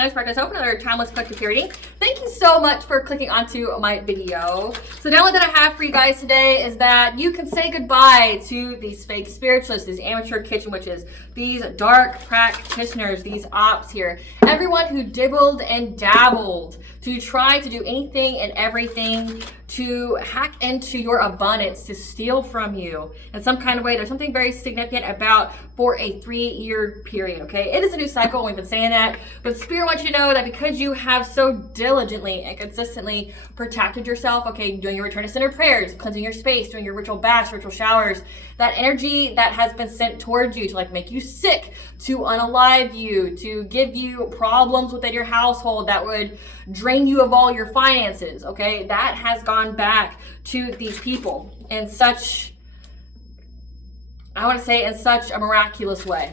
Let's practice open another timeless collective reading. Thank you so much for clicking onto my video. So the download that I have for you guys today is that you can say goodbye to these fake spiritualists, these amateur kitchen witches, these dark practitioners, these ops here, everyone who dibbled and dabbled to try to do anything and everything to hack into your abundance, to steal from you in some kind of way. There's something very significant about for a 3-year period, okay? It is a new cycle, we've been saying that, but Spirit wants you to know that because you have so diligently and consistently protected yourself, okay, doing your return to center prayers, cleansing your space, doing your ritual baths, ritual showers, that energy that has been sent towards you to like make you sick, to unalive you, to give you problems within your household that would drain you of all your finances, okay? That has gone back to these people in such, I want to say, in such a miraculous way.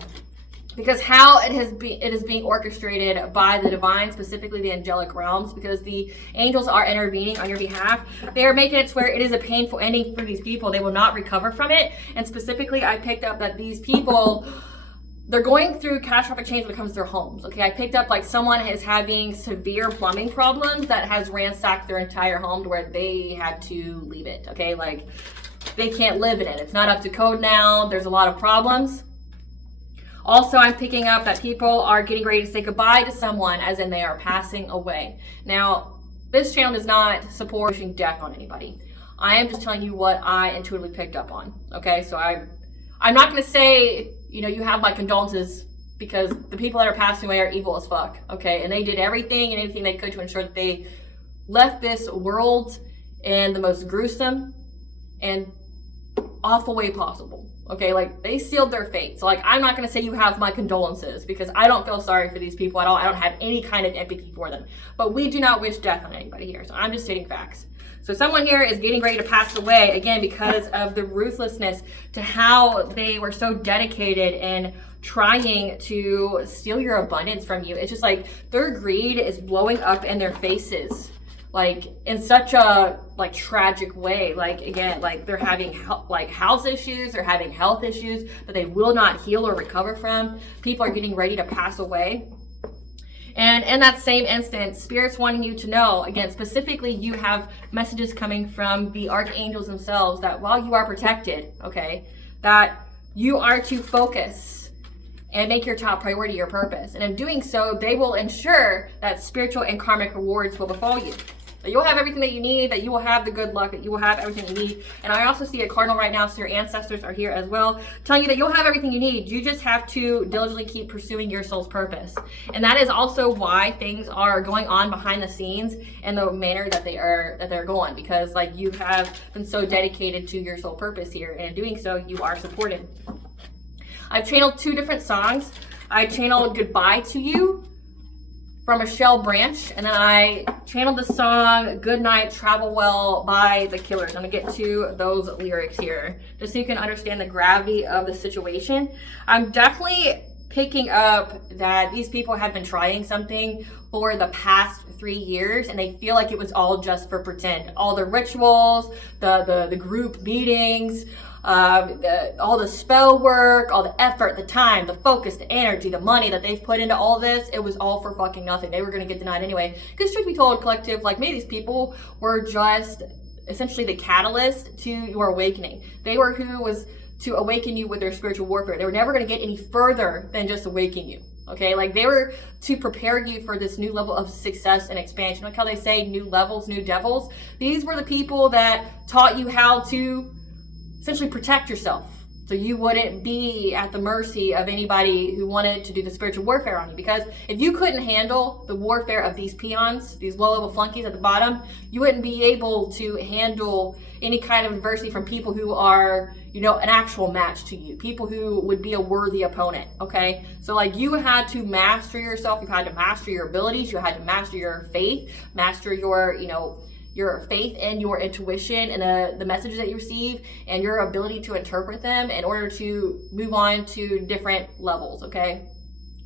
Because how it is being orchestrated by the divine, specifically the angelic realms, because the angels are intervening on your behalf. They are making it to where it is a painful ending for these people. They will not recover from it. And specifically, I picked up that these people, they're going through catastrophic change when it comes to their homes. Okay, I picked up like someone is having severe plumbing problems that has ransacked their entire home to where they had to leave it. Okay, like they can't live in it. It's not up to code now. There's a lot of problems. Also, I'm picking up that people are getting ready to say goodbye to someone, as in they are passing away. Now, this channel does not support wishing death on anybody. I am just telling you what I intuitively picked up on. Okay, so I'm not going to say, you know, you have my condolences, because the people that are passing away are evil as fuck. Okay, and they did everything and anything they could to ensure that they left this world in the most gruesome and awful way possible. Okay, like they sealed their fate. So like, I'm not going to say you have my condolences, because I don't feel sorry for these people at all. I don't have any kind of empathy for them. But we do not wish death on anybody here. So I'm just stating facts. So someone here is getting ready to pass away, again, because of the ruthlessness to how they were so dedicated in trying to steal your abundance from you. It's just like their greed is blowing up in their faces, like in such a like tragic way. Like again, like they're having house issues, they're having health issues that they will not heal or recover from. People are getting ready to pass away. And in that same instance, Spirit's wanting you to know, again, specifically, you have messages coming from the archangels themselves that while you are protected, okay, that you are to focus and make your top priority your purpose. And in doing so, they will ensure that spiritual and karmic rewards will befall you. That you'll have everything that you need, that you will have the good luck, that you will have everything you need. And I also see a cardinal right now, so your ancestors are here as well, telling you that you'll have everything you need. You just have to diligently keep pursuing your soul's purpose. And that is also why things are going on behind the scenes in the manner that they're going, because like you have been so dedicated to your soul purpose here, and in doing so, you are supported. I've channeled 2 different songs. I channeled Goodbye to You from Michelle Branch, and then I channeled the song Good Night, Travel Well by The Killers. I'm gonna get to those lyrics here, just so you can understand the gravity of the situation. I'm definitely picking up that these people have been trying something for the past 3 years, and they feel like it was all just for pretend. All the rituals, the group meetings, all the spell work, all the effort, the time, the focus, the energy, the money that they've put into all this, it was all for fucking nothing. They were going to get denied anyway. Because truth be told, collective, like many of these people were just essentially the catalyst to your awakening. They were who was to awaken you with their spiritual warfare. They were never going to get any further than just awaken you. Okay, like they were to prepare you for this new level of success and expansion. Like how they say new levels, new devils. These were the people that taught you how to essentially protect yourself, so you wouldn't be at the mercy of anybody who wanted to do the spiritual warfare on you. Because if you couldn't handle the warfare of these peons, these low-level flunkies at the bottom, you wouldn't be able to handle any kind of adversity from people who are, you know, an actual match to you, people who would be a worthy opponent, okay? So like you had to master yourself, you had to master your abilities, you had to master your faith, master your, you know, your faith and your intuition and the messages that you receive and your ability to interpret them in order to move on to different levels, okay?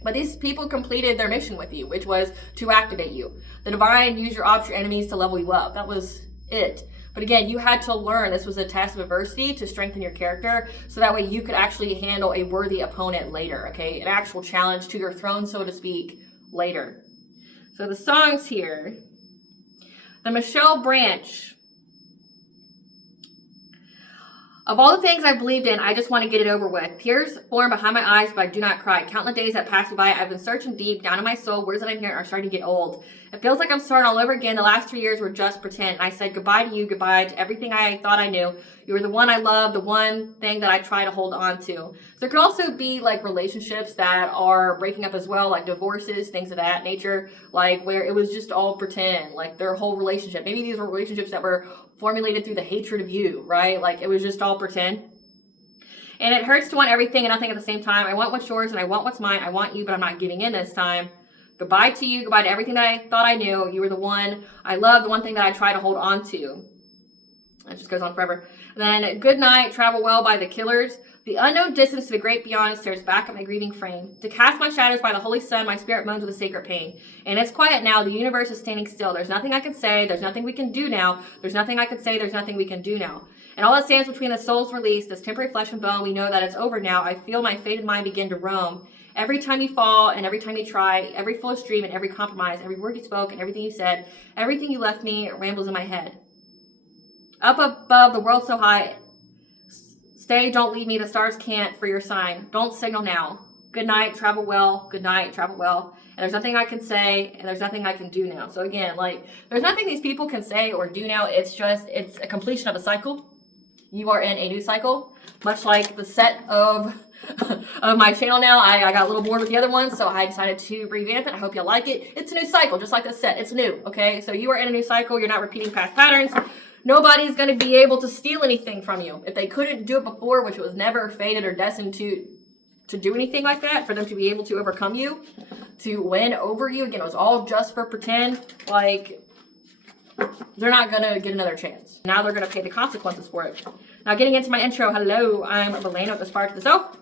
But these people completed their mission with you, which was to activate you. The divine used your enemies to level you up. That was it. But again, you had to learn, this was a test of adversity to strengthen your character, so that way you could actually handle a worthy opponent later, okay? An actual challenge to your throne, so to speak, later. So the songs here. The Michelle Branch. Of all the things I've believed in, I just want to get it over with. Tears form behind my eyes, but I do not cry. Count the days that pass me by. I've been searching deep down in my soul. Words that I'm hearing are starting to get old. It feels like I'm starting all over again. The last 3 years were just pretend. I said goodbye to you, goodbye to everything I thought I knew. You were the one I loved, the one thing that I try to hold on to. So there could also be like relationships that are breaking up as well, like divorces, things of that nature, like where it was just all pretend, like their whole relationship. Maybe these were relationships that were formulated through the hatred of you, right? Like it was just all pretend. And it hurts to want everything and nothing at the same time. I want what's yours and I want what's mine. I want you, but I'm not giving in this time. Goodbye to you. Goodbye to everything that I thought I knew. You were the one I loved, the one thing that I try to hold on to. It just goes on forever. And then good night, travel well by the Killers. The unknown distance to the great beyond stares back at my grieving frame. To cast my shadows by the holy sun, my spirit moans with a sacred pain. And it's quiet now. The universe is standing still. There's nothing I can say. There's nothing we can do now. There's nothing I can say. There's nothing we can do now. And all that stands between the soul's release, this temporary flesh and bone, we know that it's over now. I feel my fated mind begin to roam. Every time you fall and every time you try, every foolish dream and every compromise, every word you spoke and everything you said, everything you left me rambles in my head. Up above the world so high, stay, don't leave me, the stars can't for your sign. Don't signal now. Good night, travel well. Good night, travel well. And there's nothing I can say, and there's nothing I can do now. So again, like, there's nothing these people can say or do now. It's just, it's a completion of a cycle. You are in a new cycle, much like the set of my channel now. I got a little bored with the other one, so I decided to revamp it. I hope you like it. It's a new cycle, just like this set. It's new, okay? So you are in a new cycle. You're not repeating past patterns. Nobody's going to be able to steal anything from you. If they couldn't do it before, which was never fated or destined to do anything like that, for them to be able to overcome you, to win over you, again, it was all just for pretend, like, they're not going to get another chance. Now they're going to pay the consequences for it. Now getting into my intro, hello, I'm Elena with Aspiraltotheself.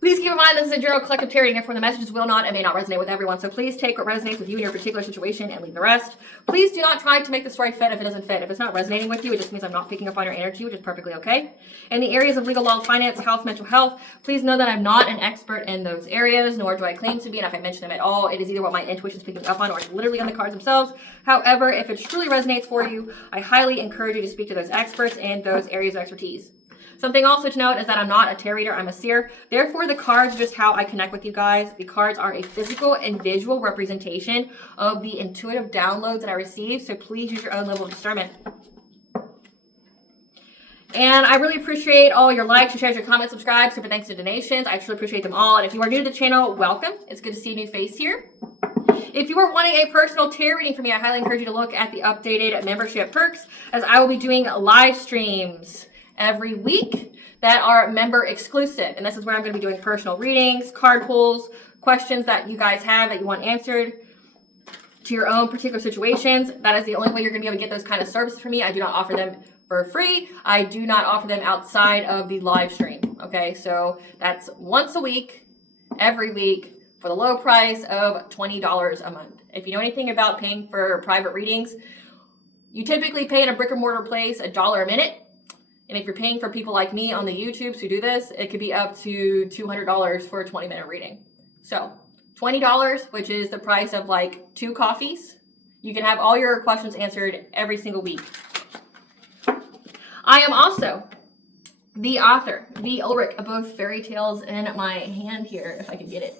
Please keep in mind this is a general collective tarot, therefore the messages will not and may not resonate with everyone. So please take what resonates with you in your particular situation and leave the rest. Please do not try to make the story fit if it doesn't fit. If it's not resonating with you, it just means I'm not picking up on your energy, which is perfectly okay. In the areas of legal, law, finance, health, mental health, please know that I'm not an expert in those areas, nor do I claim to be. And if I mention them at all, it is either what my intuition is picking up on or it's literally on the cards themselves. However, if it truly resonates for you, I highly encourage you to speak to those experts in those areas of expertise. Something also to note is that I'm not a tarot reader, I'm a seer. Therefore, the cards are just how I connect with you guys. The cards are a physical and visual representation of the intuitive downloads that I receive. So please use your own level of discernment. And I really appreciate all your likes, your shares, your comments, subscribe, super thanks to donations. I truly appreciate them all. And if you are new to the channel, welcome. It's good to see a new face here. If you are wanting a personal tarot reading from me, I highly encourage you to look at the updated membership perks, as I will be doing live streams every week that are member exclusive. And this is where I'm going to be doing personal readings, card pulls, questions that you guys have that you want answered to your own particular situations. That is the only way you're going to be able to get those kind of services from me. I do not offer them for free. I do not offer them outside of the live stream. Okay, so that's once a week, every week, for the low price of $20 a month. If you know anything about paying for private readings, you typically pay in a brick and mortar place $1 a minute. And if you're paying for people like me on the YouTubes who do this, it could be up to $200 for a 20-minute reading. So $20, which is the price of like 2 coffees. You can have all your questions answered every single week. I am also the author, the Ulrich, of both fairy tales in my hand here, if I can get it.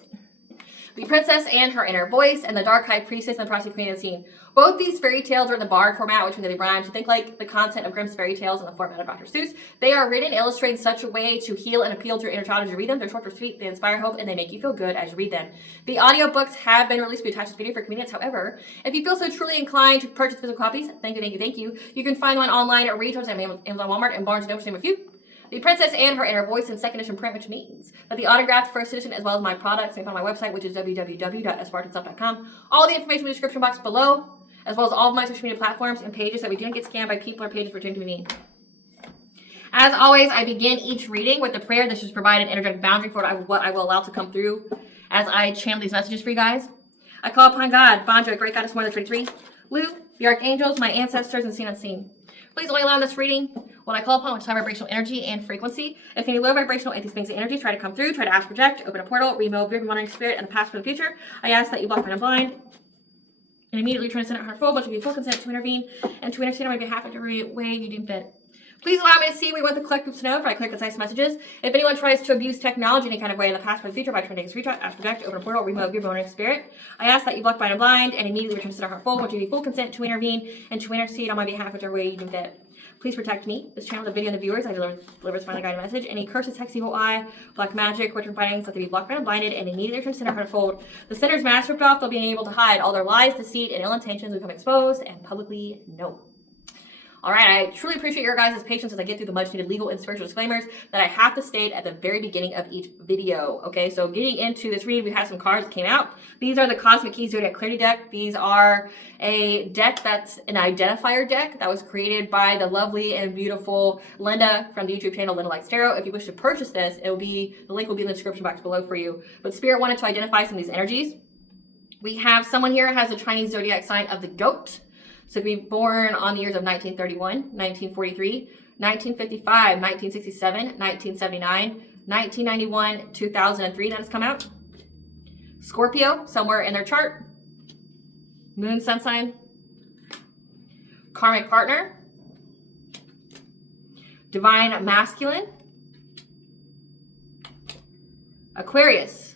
The Princess and Her Inner Voice, and The Dark High Priestess and the Prostitute Queen of the Scene. Both these fairy tales are in the bard format, which means they rhyme. So think like the content of Grimm's fairy tales in the format of Dr. Seuss. They are written, illustrated in such a way to heal and appeal to your inner child as you read them. They're short, they're sweet, they inspire hope, and they make you feel good as you read them. The audiobooks have been released. We attached this video for convenience. However, if you feel so truly inclined to purchase physical copies, thank you. You can find one online at retailers at Amazon, Walmart, and Barnes & Noble, to name a few. The Princess and Her Inner Voice in 2nd edition print, which means that the autographed 1st edition, as well as my products, you can find on my website, which is www.aspiraltotheself.com. All the information in the description box below, as well as all of my social media platforms and pages that we do not get scammed by people or pages pretending to be me. As always, I begin each reading with a prayer that should provide an energetic boundary for what I will allow to come through as I channel these messages for you guys. I call upon God, Bonjo, great goddess, more than 33, Lu, the archangels, my ancestors, and seen unseen. Please only allow in this reading what I call upon, which is high vibrational energy and frequency. If any low vibrational anti-space energy try to come through, try to ask, project, open a portal, remove, vivid monitoring spirit, and the past and the future, I ask that you block, and blind, and immediately return to center heart full, but to be full consent to intervene and to intercede on my behalf in every way you deem fit. Please allow me to see what we want the collective to know before I clear concise messages. If anyone tries to abuse technology in any kind of way in the past or the future by trying to take a screenshot, ask, project, open a portal, remove your bonus spirit, I ask that you block, bind, and blind, and immediately return to center heart full, but to be full consent to intervene and to intercede on my behalf whichever way you deem fit. Please protect me, this channel, the video, and the viewers. I deliver this final guided message. Any curses, hex, evil eye, black magic, witch findings, let them be blocked, bound, and blinded, and immediately return to center heart fold. The center's mask ripped off, they'll be unable to hide. All their lies, deceit, and ill intentions become exposed and publicly known. All right, I truly appreciate your guys' patience as I get through the much needed legal and spiritual disclaimers that I have to state at the very beginning of each video. Okay, so getting into this read, we have some cards that came out. These are the Cosmic Keys Zodiac Clarity deck. These are a deck that's an identifier deck that was created by the lovely and beautiful Linda from the YouTube channel Linda Likes Tarot. If you wish to purchase this, the link will be in the description box below for you. But Spirit wanted to identify some of these energies. We have someone here who has a Chinese zodiac sign of the goat. So to be born on the years of 1931, 1943, 1955, 1967, 1979, 1991, 2003, that has come out. Scorpio, somewhere in their chart. Moon, sun sign. Karmic partner. Divine masculine. Aquarius.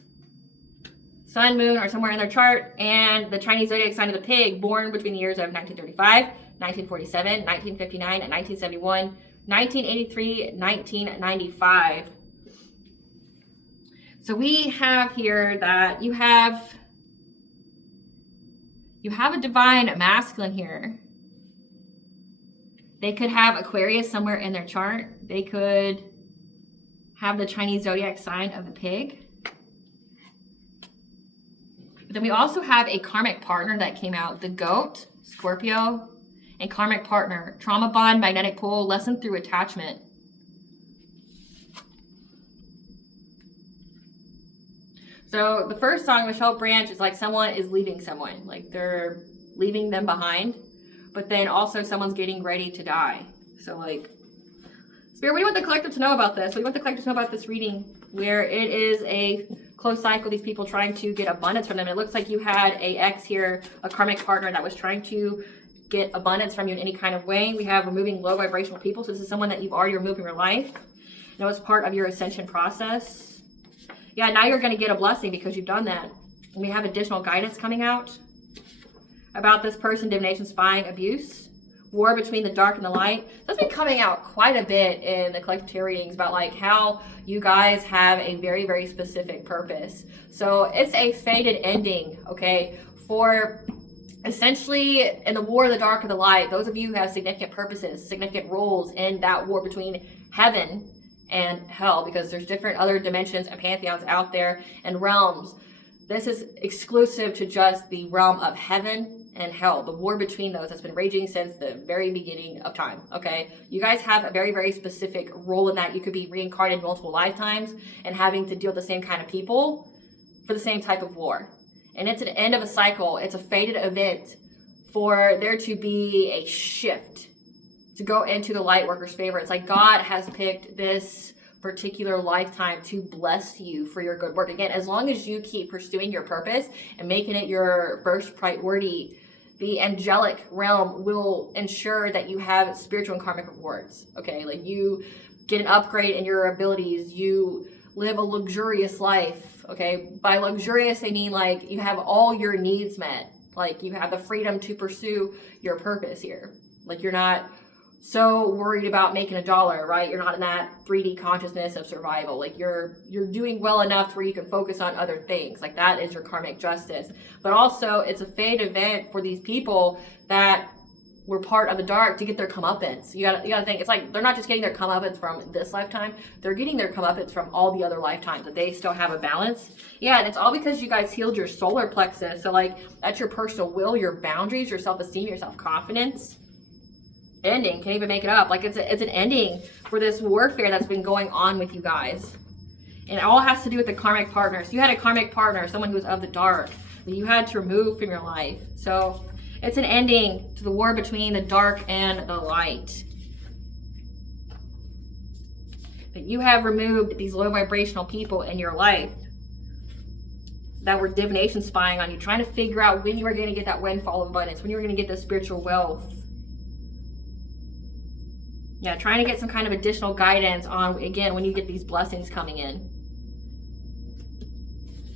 Sun, moon, or somewhere in their chart, and the Chinese zodiac sign of the pig, born between the years of 1935, 1947, 1959, and 1971, 1983, 1995. So we have here that you have a divine masculine here. They could have Aquarius somewhere in their chart. They could have the Chinese zodiac sign of the pig. But then we also have a karmic partner that came out, the goat, Scorpio, and karmic partner, trauma bond, magnetic pull, lesson through attachment. So the first song, Michelle Branch, is like someone is leaving someone, like they're leaving them behind, but then also someone's getting ready to die. So like, Spirit, what do you want the collective to know about this? What do you want the collective to know about this reading, where it is a close cycle, these people trying to get abundance from them? It looks like you had a ex here, a karmic partner that was trying to get abundance from you in any kind of way. We have removing low vibrational people. So this is someone that you've already removed from your life. And it was part of your ascension process. Yeah, now you're going to get a blessing because you've done that. And we have additional guidance coming out about this person, divination, spying, abuse, war between the dark and the light. That's been coming out quite a bit in the collective tarot readings about like how you guys have a very, very specific purpose. So it's a fated ending, okay, for essentially in the war of the dark and the light, those of you who have significant purposes, significant roles in that war between heaven and hell, because there's different other dimensions and pantheons out there and realms. This is exclusive to just the realm of heaven and hell. The war between those has been raging since the very beginning of time, okay? You guys have a very, very specific role in that. You could be reincarnated multiple lifetimes and having to deal with the same kind of people for the same type of war. And it's an end of a cycle. It's a fated event for there to be a shift to go into the light worker's favor. It's like God has picked this particular lifetime to bless you for your good work. Again, as long as you keep pursuing your purpose and making it your first priority, the angelic realm will ensure that you have spiritual and karmic rewards. Okay, like you get an upgrade in your abilities, you live a luxurious life. Okay, by luxurious I mean like you have all your needs met, like you have the freedom to pursue your purpose here. Like you're not so worried about making $1, right? You're not in that 3D consciousness of survival. Like you're doing well enough to where you can focus on other things. Like that is your karmic justice. But also it's a fate event for these people that were part of the dark to get their comeuppance. You gotta think, it's like they're not just getting their comeuppance from this lifetime, they're getting their comeuppance from all the other lifetimes, that they still have a balance. Yeah, and it's all because you guys healed your solar plexus. So like that's your personal will, your boundaries, your self-esteem, your self-confidence. Ending, can't even make it up. Like it's an ending for this warfare that's been going on with you guys. And it all has to do with the karmic partners. You had a karmic partner, someone who was of the dark, that you had to remove from your life. So it's an ending to the war between the dark and the light. That you have removed these low vibrational people in your life. that were divination spying on you, trying to figure out when you were going to get that windfall of abundance, when you were going to get the spiritual wealth. Yeah, trying to get some kind of additional guidance on, again, when you get these blessings coming in.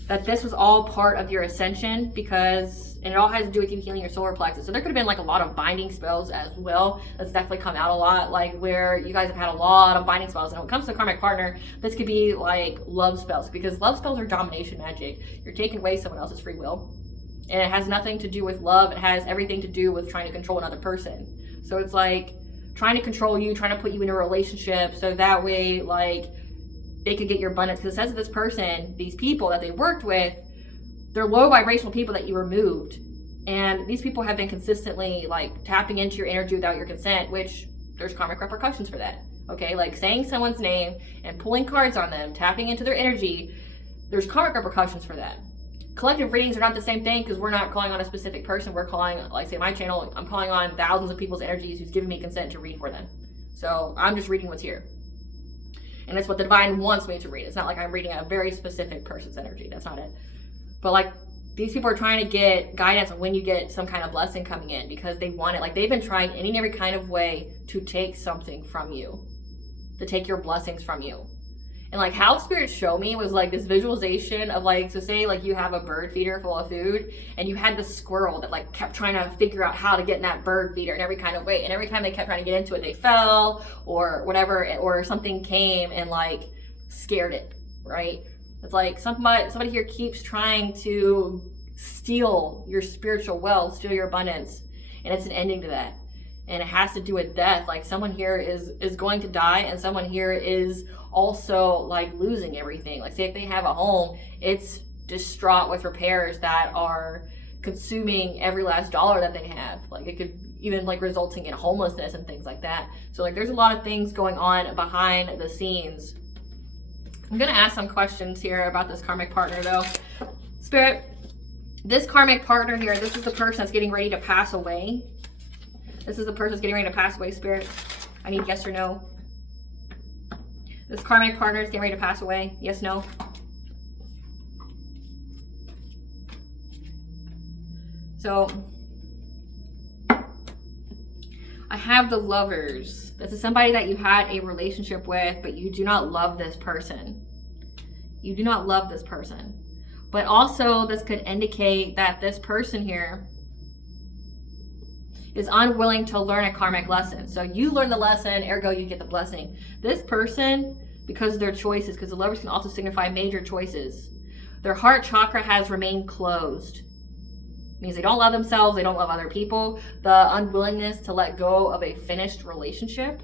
That this was all part of your ascension, because, and it all has to do with you healing your solar plexus. So there could have been like a lot of binding spells as well. That's definitely come out a lot, like where you guys have had a lot of binding spells. And when it comes to karmic partner, this could be like love spells, because love spells are domination magic. You're taking away someone else's free will. And it has nothing to do with love. It has everything to do with trying to control another person. So it's like trying to control you, trying to put you in a relationship so that way, like, they could get your abundance. Because it says that this person, these people that they worked with, they're low vibrational people that you removed. And these people have been consistently like tapping into your energy without your consent, which there's karmic repercussions for that. Okay, like saying someone's name and pulling cards on them, tapping into their energy, there's karmic repercussions for that. Collective readings are not the same thing, because we're not calling on a specific person. We're calling, like say my channel, I'm calling on thousands of people's energies who's given me consent to read for them. So I'm just reading what's here. And it's what the divine wants me to read. It's not like I'm reading a very specific person's energy. That's not it. But like, these people are trying to get guidance on when you get some kind of blessing coming in, because they want it. Like, they've been trying any and every kind of way to take something from you, to take your blessings from you. And like how spirits show me was like this visualization of like, so say like you have a bird feeder full of food, and you had the squirrel that like kept trying to figure out how to get in that bird feeder in every kind of way. And every time they kept trying to get into it, they fell or whatever, or something came and like scared it, right? It's like somebody here keeps trying to steal your spiritual wealth, steal your abundance, and it's an ending to that. And it has to do with death. Like someone here is going to die, and someone here is also like losing everything. Like say if they have a home, it's distraught with repairs that are consuming every last dollar that they have. Like it could even like resulting in homelessness and things like that. So like there's a lot of things going on behind the scenes. I'm gonna ask some questions here about this karmic partner though. Spirit, this karmic partner here, this is the person that's getting ready to pass away. This is the person that's getting ready to pass away, Spirit. I need yes or no. This karmic partner is getting ready to pass away. Yes, no. So, I have the Lovers. This is somebody that you had a relationship with, but you do not love this person. You do not love this person. But also, this could indicate that this person here is unwilling to learn a karmic lesson. So you learn the lesson, ergo you get the blessing. This person, because of their choices, because the Lovers can also signify major choices, their heart chakra has remained closed. It means they don't love themselves, they don't love other people. The unwillingness to let go of a finished relationship,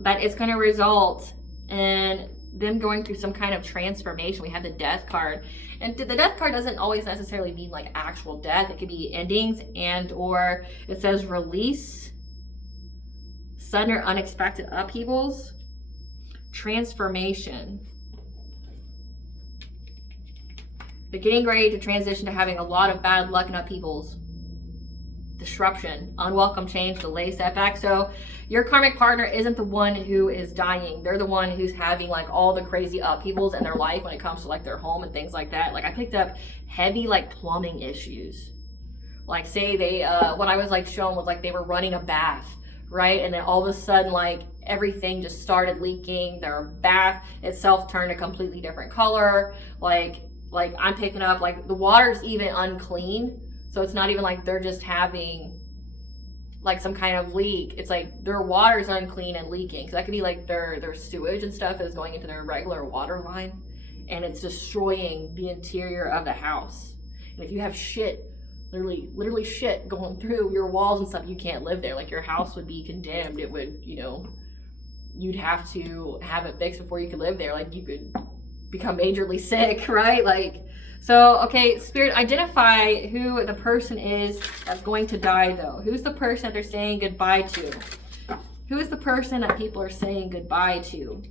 that it's going to result in them going through some kind of transformation. We have the Death card, and the Death card doesn't always necessarily mean like actual death. It could be endings, and or it says release, sudden or unexpected upheavals, transformation. They're getting ready to transition to having a lot of bad luck and upheavals, disruption, unwelcome change, delay, setback. So your karmic partner isn't the one who is dying. They're the one who's having like all the crazy upheavals in their life when it comes to like their home and things like that. Like I picked up heavy like plumbing issues. Like say they, what I was like shown was like they were running a bath, right? And then all of a sudden like everything just started leaking. Their bath itself turned a completely different color. Like I'm picking up like the water's even unclean. So it's not even like they're just having like some kind of leak. It's like their water's unclean and leaking. So that could be like their sewage and stuff is going into their regular water line, and it's destroying the interior of the house. And if you have shit, literally shit going through your walls and stuff, you can't live there. Like your house would be condemned. It would, you know, you'd have to have it fixed before you could live there. Like you could become majorly sick, right? Like, so, okay, Spirit, identify who the person is that's going to die, though. Who's the person that they're saying goodbye to? Who is the person that people are saying goodbye to?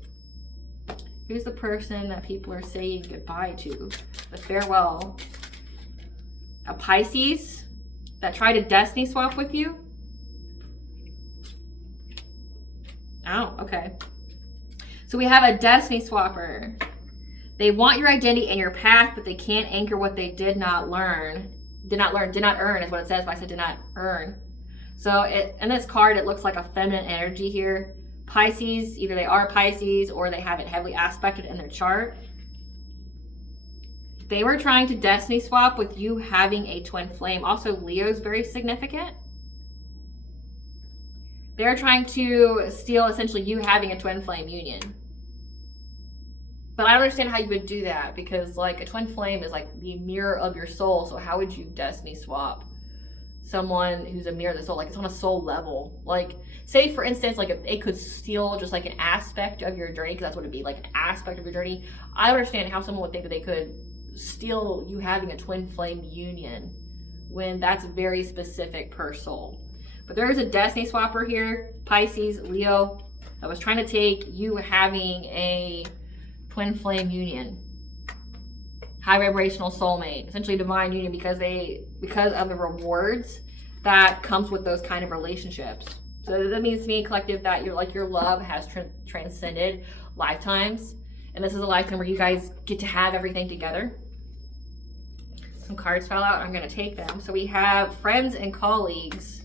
Who's the person that people are saying goodbye to? The farewell. A Pisces that tried to destiny swap with you? Oh, okay. So we have a destiny swapper They want your identity and your path, but they can't anchor what they did not earn is what it says, but I said did not earn. So in this card, it looks like a feminine energy here. Pisces, either they are Pisces or they have it heavily aspected in their chart. They were trying to destiny swap with you having a twin flame. Also, Leo's very significant. They're trying to steal essentially you having a twin flame union. But I don't understand how you would do that, because like a twin flame is like the mirror of your soul. So how would you destiny swap someone who's a mirror of the soul? Like it's on a soul level. Like say for instance, like if it could steal just like an aspect of your journey, because that's what it'd be, like an aspect of your journey. I understand how someone would think that they could steal you having a twin flame union when that's very specific per soul. But there is a destiny swapper here, Pisces, Leo, that was trying to take you having a twin flame union, high vibrational soulmate, essentially divine union, because of the rewards that comes with those kind of relationships. So that means to me, collective, that your love has transcended lifetimes, and this is a lifetime where you guys get to have everything together. Some cards fell out. I'm going to take them. So we have friends and colleagues,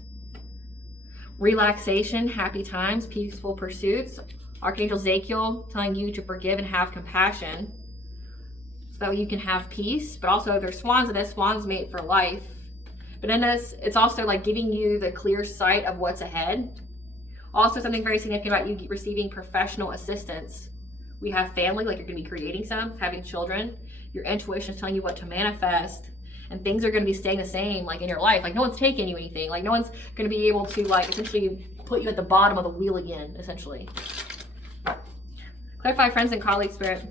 relaxation, happy times, peaceful pursuits. Archangel Zodiac telling you to forgive and have compassion so that you can have peace. But also there's swans in this. Swans mate for life. But in this, it's also like giving you the clear sight of what's ahead. Also something very significant about you receiving professional assistance. We have family, like you're going to be creating some, having children. Your intuition is telling you what to manifest. And things are going to be staying the same, like in your life. Like no one's taking you anything. Like no one's going to be able to like essentially put you at the bottom of the wheel again, essentially. Clarify friends and colleagues, Spirit.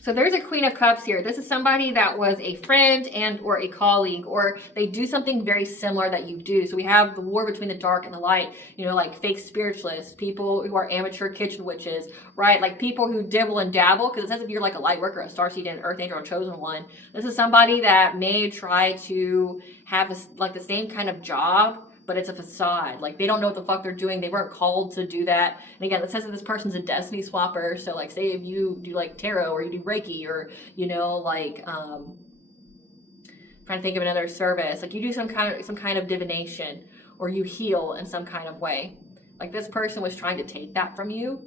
So there's a Queen of Cups here. This is somebody that was a friend and or a colleague, or they do something very similar that you do. So we have the war between the dark and the light, you know, like fake spiritualists, people who are amateur kitchen witches, right? Like people who dibble and dabble, because it says if you're like a light worker, a starseed, an earth angel, or chosen one, this is somebody that may try to have like the same kind of job, but it's a facade. Like they don't know what the fuck they're doing. They weren't called to do that. And again, it says that this person's a destiny swapper. So like say if you do like tarot or you do Reiki or, you know, like trying to think of another service, like you do some kind of divination or you heal in some kind of way. Like this person was trying to take that from you.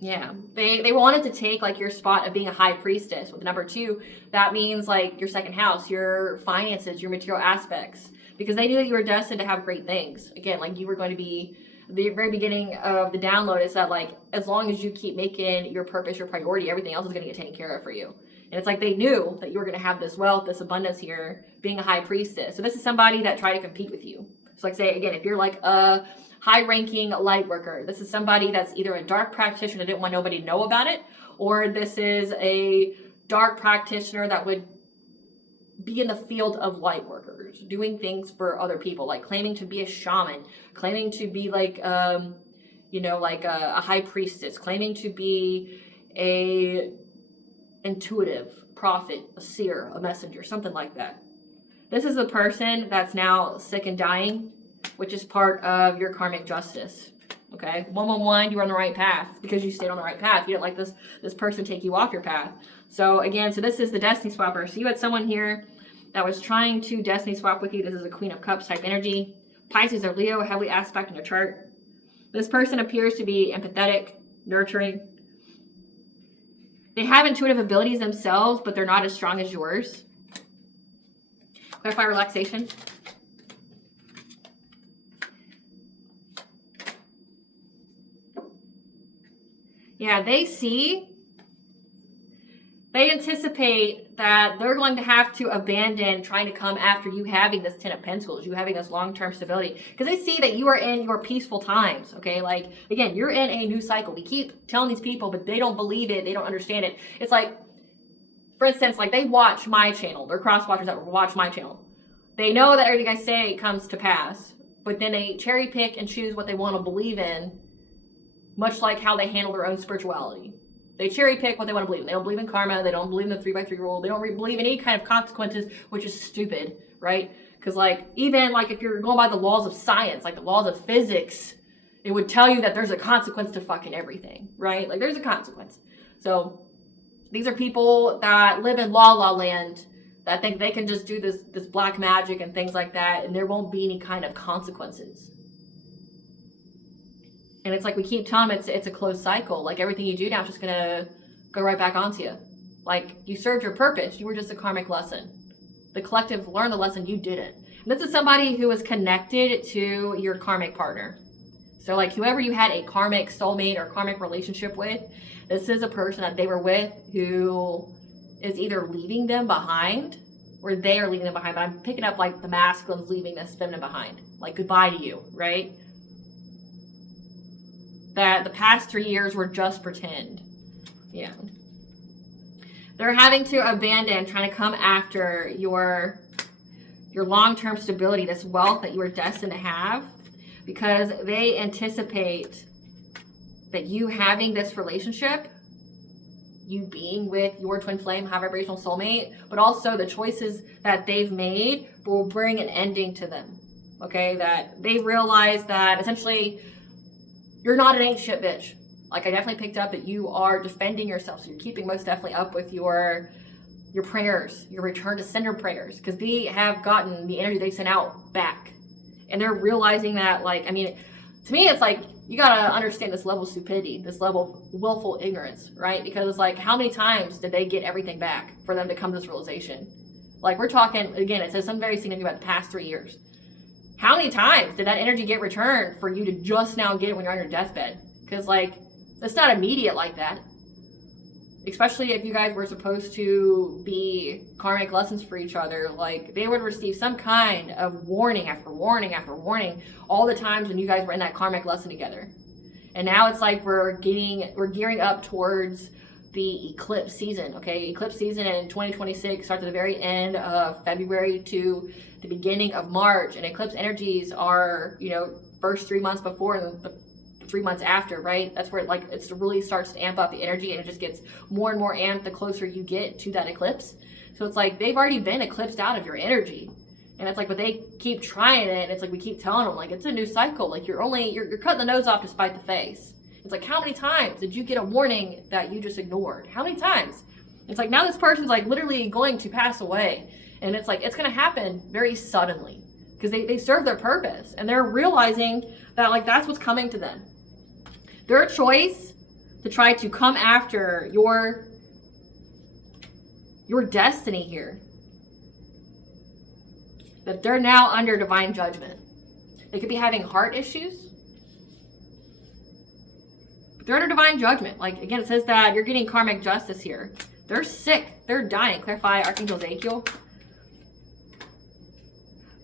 Yeah, they wanted to take like your spot of being a high priestess with number 2. That means like your second house, your finances, your material aspects, because they knew that you were destined to have great things. Again, like you were going to be, the very beginning of the download is that like, as long as you keep making your purpose your priority, everything else is going to get taken care of for you. And it's like they knew that you were going to have this wealth, this abundance here, being a high priestess. So this is somebody that tried to compete with you. So like say, again, if you're like a high-ranking light worker, this is somebody that's either a dark practitioner that didn't want nobody to know about it, or this is a dark practitioner that would be in the field of light workers, doing things for other people, like claiming to be a shaman, claiming to be like, you know, like a high priestess, claiming to be a intuitive prophet, a seer, a messenger, something like that. This is a person that's now sick and dying, which is part of your karmic justice. Okay, 111, you were on the right path because you stayed on the right path. You didn't like this person take you off your path. So again, so this is the destiny swapper. So you had someone here that was trying to destiny swap with you. This is a Queen of Cups type energy. Pisces or Leo, heavily aspect in your chart. This person appears to be empathetic, nurturing. They have intuitive abilities themselves, but they're not as strong as yours. Clarify relaxation. Yeah, they anticipate that they're going to have to abandon trying to come after you having this 10 of Pentacles, you having this long-term stability, because they see that you are in your peaceful times, okay? Like, again, you're in a new cycle. We keep telling these people, but they don't believe it. They don't understand it. It's like, for instance, like they watch my channel. They're cross-watchers that watch my channel. They know that everything I say comes to pass, but then they cherry pick and choose what they want to believe in, much like how they handle their own spirituality. They cherry pick what they want to believe in. They don't believe in karma. They don't believe in the 3x3 rule. They don't believe in any kind of consequences, which is stupid, right? Because like, even like if you're going by the laws of science, like the laws of physics, it would tell you that there's a consequence to fucking everything, right? Like there's a consequence. So these are people that live in la la land that think they can just do this black magic and things like that, and there won't be any kind of consequences. And it's like we keep telling them it's a closed cycle. Like everything you do now is just gonna go right back onto you. Like you served your purpose. You were just a karmic lesson. The collective learned the lesson, you didn't. And this is somebody who is connected to your karmic partner. So like whoever you had a karmic soulmate or karmic relationship with, this is a person that they were with who is either leaving them behind or they are leaving them behind. But I'm picking up like the masculine's leaving this feminine behind. Like goodbye to you, right? That the past 3 years were just pretend. Yeah. They're having to abandon, trying to come after your long-term stability, this wealth that you were destined to have, because they anticipate that you having this relationship, you being with your twin flame, high vibrational soulmate, but also the choices that they've made will bring an ending to them. Okay, that they realize that essentially you're not an ain't shit bitch. Like I definitely picked up that you are defending yourself. So you're keeping most definitely up with your prayers, your return to sender prayers, because they have gotten the energy they sent out back. And they're realizing that, like, I mean, to me, it's like, you got to understand this level of stupidity, this level of willful ignorance, right? Because it's like, how many times did they get everything back for them to come to this realization? Like we're talking, again, it says something very significant about the past 3 years. How many times did that energy get returned for you to just now get it when you're on your deathbed? Because like, it's not immediate like that. Especially if you guys were supposed to be karmic lessons for each other. Like they would receive some kind of warning after warning after warning all the times when you guys were in that karmic lesson together. And now it's like we're gearing up towards the eclipse season. Okay, eclipse season in 2026 starts at the very end of February to the beginning of March. And eclipse energies are, you know, first 3 months before and the 3 months after, right? That's where it really starts to amp up the energy, and it just gets more and more amped the closer you get to that eclipse. So it's like they've already been eclipsed out of your energy, and it's like, but they keep trying it, and it's like we keep telling them like it's a new cycle. Like you're cutting the nose off to spite the face. It's like, how many times did you get a warning that you just ignored? How many times? It's like now this person's like literally going to pass away, and it's like it's going to happen very suddenly because they serve their purpose, and they're realizing that like that's what's coming to them. Their choice to try to come after your destiny here, that they're now under divine judgment. They could be having heart issues, but they're under divine judgment. Like again, it says that you're getting karmic justice here. They're sick. They're dying. Clarify Archangel Ezekiel.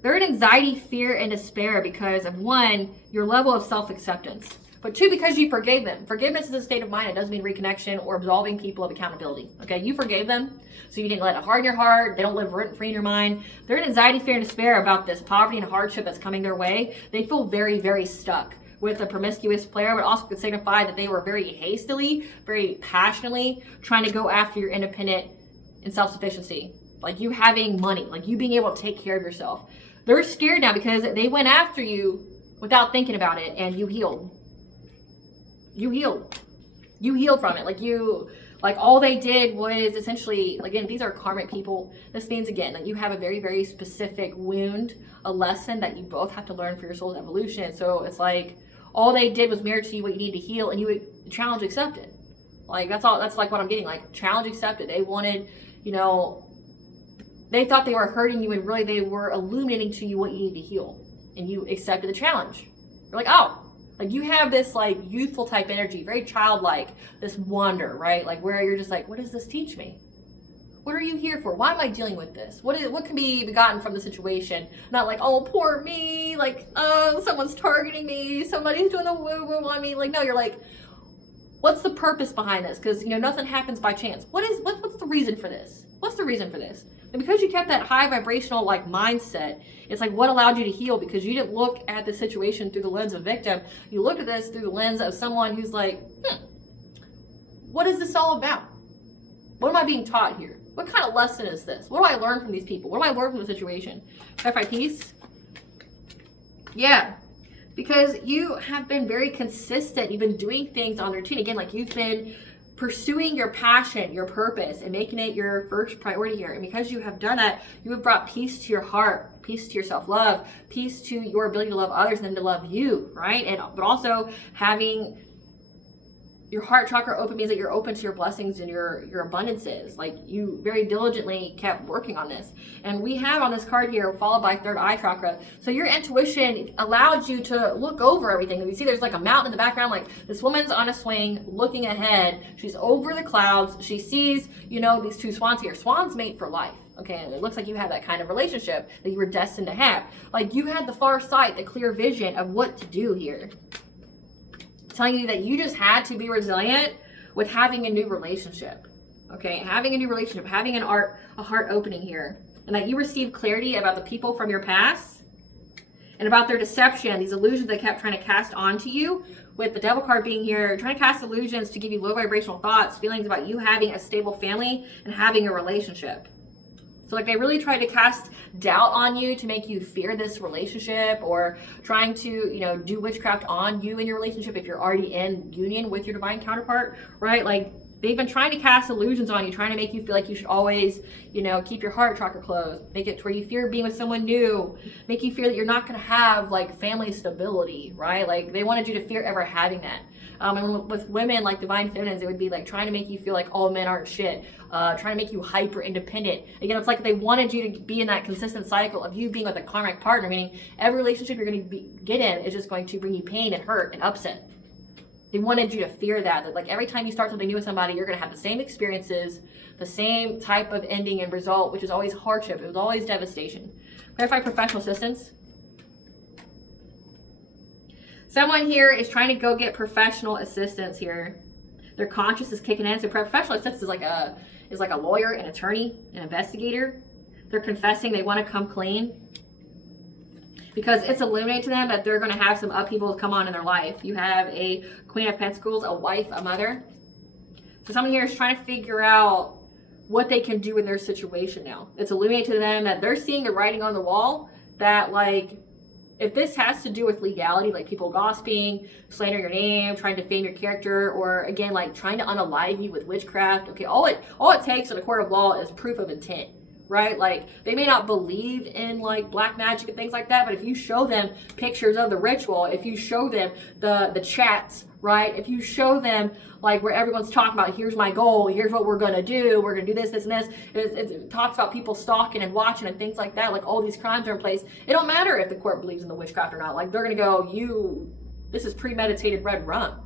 They're in anxiety, fear, and despair because of one, your level of self-acceptance. But two, because you forgave them. Forgiveness is a state of mind. It doesn't mean reconnection or absolving people of accountability. Okay, you forgave them, so you didn't let it harden your heart. They don't live rent-free in your mind. They're in anxiety, fear, and despair about this poverty and hardship that's coming their way. They feel very, very stuck with a promiscuous player, but also could signify that they were very hastily, very passionately trying to go after your independent and self-sufficiency. Like you having money, like you being able to take care of yourself. They're scared now because they went after you without thinking about it, and you healed. You healed from it. Like all they did was essentially, again, these are karmic people. This means again that you have a very, very specific wound, a lesson that you both have to learn for your soul's evolution. So it's like all they did was mirror to you what you need to heal, and you would challenge accepted. Like that's all. That's like what I'm getting. Like challenge accepted. They wanted, you know, they thought they were hurting you, and really they were illuminating to you what you need to heal, and you accepted the challenge. You're like, oh. Like you have this like youthful type energy, very childlike, this wonder, right? Like where you're just like, what does this teach me? What are you here for? Why am I dealing with this? What can be begotten from the situation? Not like, oh, poor me, like, oh, someone's targeting me, somebody's doing a woo-woo on me. Like, no, you're like, what's the purpose behind this? Because, you know, nothing happens by chance. What's the reason for this? What's the reason for this? And because you kept that high vibrational like mindset, it's like what allowed you to heal, because you didn't look at the situation through the lens of victim. You looked at this through the lens of someone who's like, what is this all about? What am I being taught here? What kind of lesson is this? What do I learn from these people? What do I learn from the situation? Clarify peace. Yeah. Because you have been very consistent. You've been doing things on routine. Again, like you've been pursuing your passion, your purpose, and making it your first priority here. And because you have done that, you have brought peace to your heart, peace to your self-love, peace to your ability to love others and them to love you, right? But also having your heart chakra open means that you're open to your blessings and your abundances. Like you very diligently kept working on this. And we have on this card here, followed by third eye chakra. So your intuition allowed you to look over everything. And you see there's like a mountain in the background, like this woman's on a swing looking ahead. She's over the clouds. She sees, you know, these two swans here. Swans mate for life. Okay, and it looks like you have that kind of relationship that you were destined to have. Like you had the far sight, the clear vision of what to do here. Telling you that you just had to be resilient with having a new relationship. Okay, having a new relationship, having a heart opening here, and that you received clarity about the people from your past and about their deception, these illusions they kept trying to cast onto you. With the devil card being here, trying to cast illusions to give you low vibrational thoughts, feelings about you having a stable family and having a relationship. So like they really tried to cast doubt on you to make you fear this relationship, or trying to, you know, do witchcraft on you in your relationship if you're already in union with your divine counterpart, right? Like they've been trying to cast illusions on you, trying to make you feel like you should always, you know, keep your heart chakra closed, make it to where you fear being with someone new, make you fear that you're not going to have like family stability, right? Like they wanted you to fear ever having that. And with women like divine feminines, it would be like trying to make you feel like all men aren't shit, trying to make you hyper independent. Again, it's like they wanted you to be in that consistent cycle of you being with a karmic partner, meaning every relationship you're going to get in is just going to bring you pain and hurt and upset. They wanted you to fear that like every time you start something new with somebody, you're going to have the same experiences, the same type of ending and result, which is always hardship. It was always devastation. Clarify professional assistance. Someone here is trying to go get professional assistance here. Their conscience is kicking in. So professional assistance is like a lawyer, an attorney, an investigator. They're confessing they want to come clean, because it's illuminated to them that they're going to have some upheaval come on in their life. You have a Queen of Pentacles, a wife, a mother. So someone here is trying to figure out what they can do in their situation now. It's illuminated to them that they're seeing the writing on the wall, that like, if this has to do with legality, like people gossiping, slander your name, trying to defame your character, or again, like trying to unalive you with witchcraft, okay, all it takes in a court of law is proof of intent, right? Like they may not believe in like black magic and things like that, but if you show them pictures of the ritual, if you show them the chats, right? If you show them like where everyone's talking about, here's my goal, here's what we're going to do, we're going to do this, this, and this. It talks about people stalking and watching and things like that. Like all these crimes are in place. It don't matter if the court believes in the witchcraft or not. Like they're going to go, this is premeditated red rum,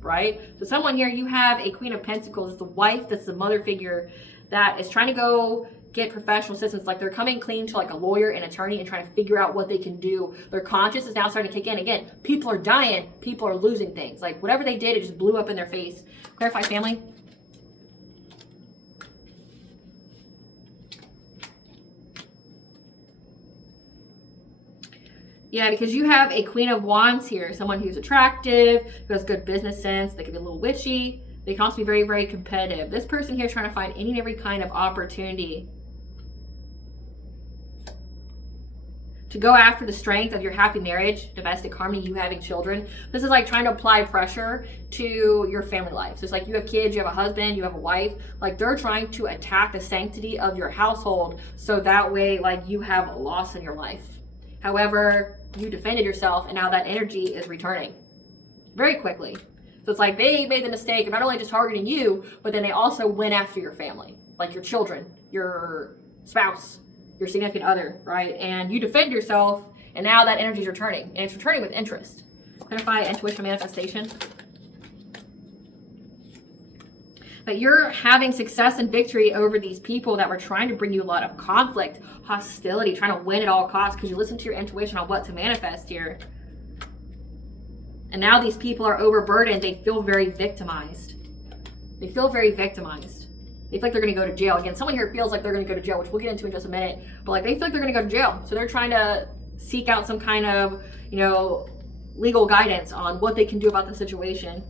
right? So someone here, you have a Queen of Pentacles. It's the wife, that's the mother figure that is trying to go get professional assistance. Like they're coming clean to like a lawyer and attorney and trying to figure out what they can do. Their conscience is now starting to kick in. Again, people are dying, people are losing things. Like whatever they did, it just blew up in their face. Clarify family. Yeah, because you have a Queen of Wands here. Someone who's attractive, who has good business sense. They can be a little witchy. They can also be very, very competitive. This person here is trying to find any and every kind of opportunity to go after the strength of your happy marriage, domestic harmony, you having children. This is like trying to apply pressure to your family life. So it's like you have kids, you have a husband, you have a wife. Like they're trying to attack the sanctity of your household, so that way like you have a loss in your life. However, you defended yourself, and now that energy is returning very quickly. So it's like they made the mistake of not only just targeting you, but then they also went after your family, like your children, your spouse, your significant other, right? And you defend yourself, and now that energy is returning, and it's returning with interest. Clarify intuition manifestation. But you're having success and victory over these people that were trying to bring you a lot of conflict, hostility, trying to win at all costs, because you listen to your intuition on what to manifest here. And now these people are overburdened. They feel very victimized. They feel very victimized. They feel like they're going to go to jail. Again, someone here feels like they're going to go to jail, which we'll get into in just a minute. But like they feel like they're going to go to jail. So they're trying to seek out some kind of, legal guidance on what they can do about the situation.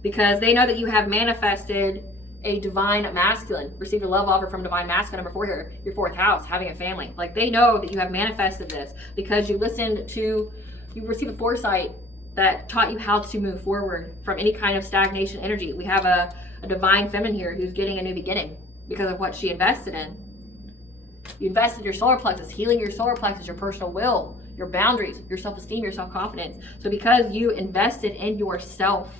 Because they know that you have manifested a divine masculine, received a love offer from divine masculine, number 4 here, your 4th house, having a family. Like, they know that you have manifested this because you received a foresight that taught you how to move forward from any kind of stagnation energy. We have a divine feminine here who's getting a new beginning because of what she invested in. You invested your solar plexus, healing your solar plexus, your personal will, your boundaries, your self-esteem, your self-confidence. So because you invested in yourself,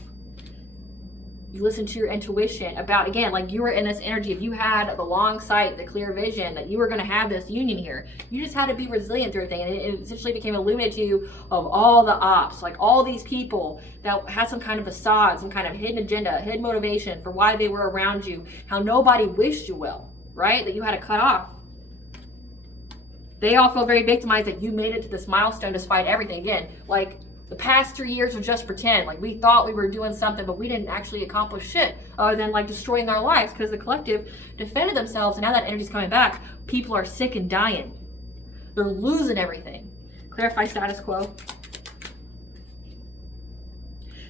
you listen to your intuition about, again, like you were in this energy. If you had the long sight, the clear vision that you were going to have this union here, you just had to be resilient through everything. And it essentially became illuminated to you of all the ops, like all these people that had some kind of facade, some kind of hidden agenda, hidden motivation for why they were around you, how nobody wished you well, right? That you had to cut off. They all feel very victimized that you made it to this milestone despite everything. Again, like, the past 3 years were just pretend. Like, we thought we were doing something, but we didn't actually accomplish shit other than like destroying our lives because the collective defended themselves, and now that energy's coming back, people are sick and dying. They're losing everything. Clarify status quo.